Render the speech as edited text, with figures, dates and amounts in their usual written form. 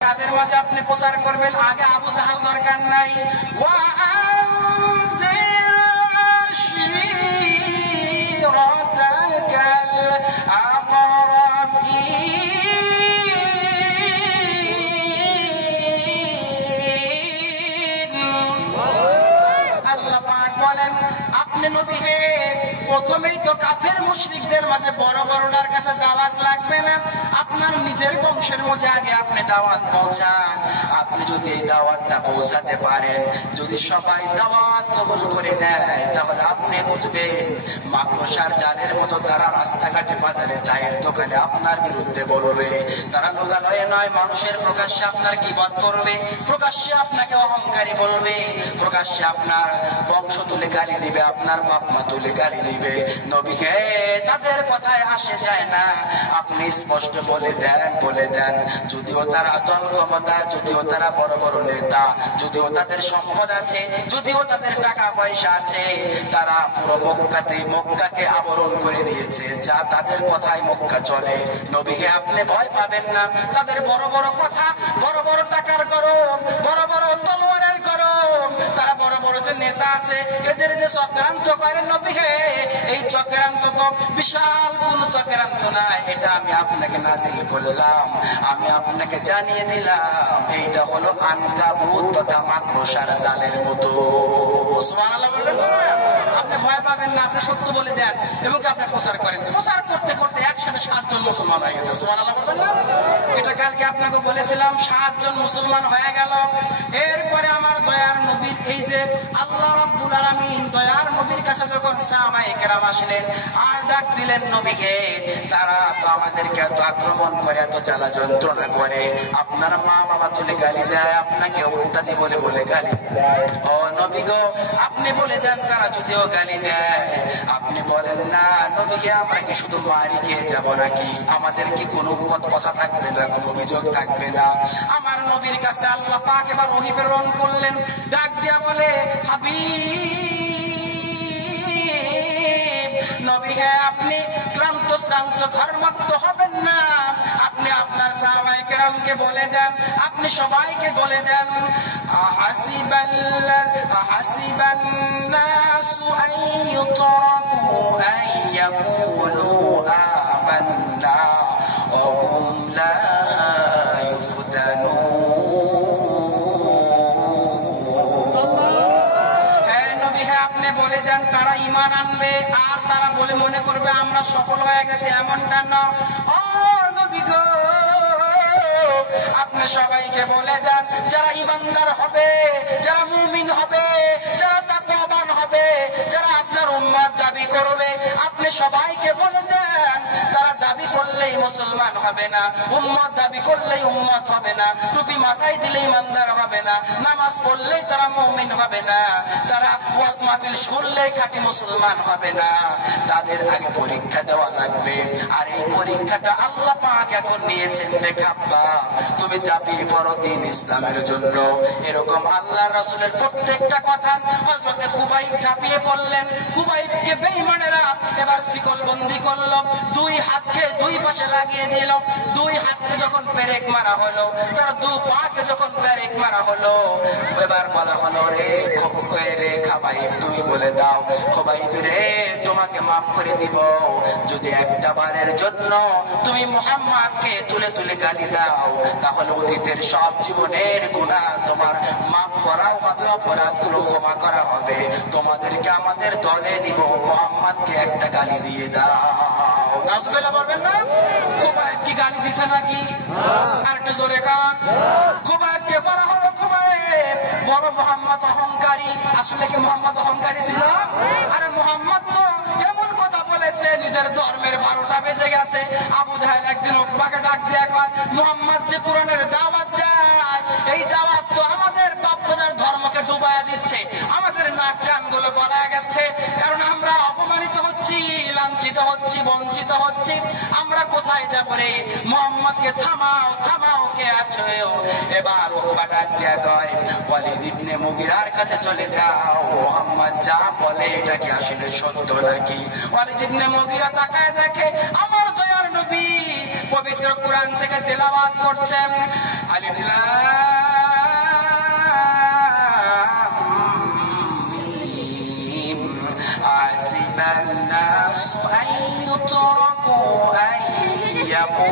কাদের মাঝে আপনি প্রচার করবেন? আগে আবু জাহাল দরকার নাই। আল্লাহ পাক বলেন, আপনি নবী হে প্রথমেই তো কাফের মুশরিকদের মাঝে বড় বড়টার কাছে দাওয়াত লাগবে না, আপনার নিজের বংশের মধ্যে আগে আপনি দাওয়াত পৌঁছান। আপনি যদি এই দাওয়াতটা পৌঁছাতে পারেন, যদি সবাই দাওয়াত কবুল করে নেয়, তাহলে আপনি বুঝবেন মাকড়সার জালের মতো তারা রাস্তাঘাটে বাজারে চায়ের দোকানে আপনার বিরুদ্ধে বলবে। তারা লোকালয়ে নয়, মানুষের প্রকাশ্যে আপনার কিবত করবে, প্রকাশ্যে আপনাকে অহংকারী বলবে, প্রকাশ্যে আপনার বংশ তুলে গালি দিবে, আপনার বাপ মা তুলে গালি দিবে। নবীকে তাদের কথায় আসে যায় না, আপনি স্পষ্ট বলে দেন যদিও তারা দল ক্ষমতা, যদিও তারা বড় বড় নেতা, যদিও তাদের সম্পদ আছে, যদিও তাদের টাকা পয়সা আছে, তারা পুরো মক্কাকে আবরণ করে নিয়েছে, যা তাদের কথায় মক্কা চলে। নবীকে আপনি ভয় পাবেন না, তাদের বড় বড় কথা, বড় বড় টাকার গরম, বড় বড় তলোয়ারের গরম, তারা বড় বড় যে নেতা আছে এদের যে চক্রান্ত করেন, নবীকে এই চক্রান্ত তো বিশাল কোন চক্রান্ত নয়, এটা আমি আপনাকে নাজিল করলাম, আমি আপনাকে জানিয়ে দিলাম, এইটা হলো আনকাবুত তথা মাকড়সার জালের মতো। সুবহানাল্লাহ বলবেন না? আপনি ভয় পাবেন না, আপনি সত্য বলে দেন এবং আপনি প্রচার করেন। প্রচার করতে করতে একসাথে 7 জন মুসলমান হয়ে গেছে। সুবহানাল্লাহ বলবেন না? এটা কালকে আপনাকে বলেছিলাম, 7 জন মুসলমান হয়ে গেল। এরপরে আমার দয়ার নবীর এই যে আল্লাহ রাব্বুল আলামিন দয়ার নবীর কাছে যখন সাহাবায়ে কেরাম আসলেন আর ডাক দিলেন নবীকে, তারা তো আমাদেরকে এত আক্রমণ করে, এত জ্বালা যন্ত্রণা করে, আপনার মা বাবা তুলে গালি দেয়, আপনাকে উত্তাদি বলে বলে গালি দেয়। ও নবী গো, আপনি বলে দেন তারা যদিও গালি দেয়, আপনি বলেন না নবীকে আমরা কি শুধু মারি খেয়ে যাবো নাকি? আমাদের কি কোনো কথা থাকবে না, কোনো অভিযোগ থাকবে না? আমার নবীর কাছে আল্লাহ পাক এবার ওহী প্রেরণ করলেন, ডাক দিয়া বলে, হাবিব নবী হে, আপনি ক্লান্ত শ্রান্ত ঘর্মাক্ত হবেন না, আপনি আপনার সাহাবায়ে কেরামকে বলে দেন, আপনি সবাইকে বলে দেন, আহাসিবান নাসু আন ইউতরাকু আন ইয়াকুলু আমান্না ওয়া হুম লা ইফতানুন। বলে দেন তারা ঈমান আনবে আর তারা বলে মনে করবে আমরা সফল হয়ে গেছে, এমনটা না। ও নবী গো, আপনি সবাইকে বলে দেন যারা ঈমানদার হবে, যারা মুমিন হবে, যারা তাকওয়াবান হবে, যারা আপনার উম্মত দাবি করবে, আপনি সবাইকে বলে দেন তারা দাবি করলেই মুসলমান হবে না, উম্মত দাবি করলেই উম্মত হবে না, টুপি মাথায় দিলেই ঈমানদার হবে না, নামাজ পড়লেই তারা মুমিন হবে না, তারা ওয়াজ মাহফিল শুনলেই খাঁটি মুসলমান হবে না, তাদের আগে পরীক্ষা দেওয়া লাগবে। আর এই পরীক্ষাটা আল্লাহ পাক এখন নিয়েছেন রে খাপ্পা, তুমি চাপিয়ে পড়ো দ্বীন ইসলামের জন্য। এরকম আল্লাহর রাসূলের প্রত্যেকটা কথা হযরত খুবাইব চাপিয়ে পড়লেন। খুবাইবকে বেঈমানেরা এবার শিকলবন্দি করলো, 2 হাতকে 2 পাশে লাগিয়ে দিল, 2 হাতকে যখন পেরেক মারা হলো, তার 2 পাকে যখন পেরেক মারা হলো, এবার বলা হলো, রে খুবাইব তুমি বলে দাও, খুবাইব রে তোমাকে মাফ করে দিব যদি একটা বারের জন্য তুমি মুহাম্মদকে তুলে তুলে গালি দাও, তাহলে অতীতের সব জীবনের গুনাহ তোমার মাফ করা হবে, অপরাধগুলো ক্ষমা করা হবে, তোমাদেরকে আমাদের দলে নিব, মুহাম্মদকে একটা গালি দিয়ে দাও। নাউজুবিল্লাহ বলবেন না? খুবাইব কি গালি দিছে নাকি? আর একটু জোরে গান। খুবাইবকে বলা হলো, খুবাইব বলো মুহাম্মদ অহংকারী। আসলে কি মুহাম্মদ অহংকারী ছিল? আরে মুহাম্মদ তো এমন কথা বলেছে, নিজের ধর্মের 12টা বেজে গেছে। আবু জাহেল একদিন উকবাকে ডাক দিয়ে কয়, মুহাম্মদ যে কোরআনের দাওয়াত দেয়, এই দাওয়াত তো আমাদের বাপ-দাদার ধর্মকে ডুবাইয়া দিচ্ছে, আমাদের নাক কানগুলো গলায় গেছে, কারণ আমরা অপমানিত হচ্ছি, লাঞ্ছিত হচ্ছি, বঞ্চিত হচ্ছি, আমরা কোথায় যাব রে? মুহাম্মদকে থামাও, থামাও, কে আছো? এবার উকবা ডাক দিয়ে কয়, ওয়ালিদ ইবনে মুগিরার কাছে চলে যাও, মুহাম্মদ যা বলে এটা কি আসলে সত্য নাকি? ওয়ালিদ ইবনে মুগিরা তাকায় দেখে আমার দয়ার নবী পবিত্র কোরআন থেকে তেলাওয়াত করছেন। আলিফ লাম মিম হাসিবান নাসু আন ইউতরাকু আন ইয়াকুলু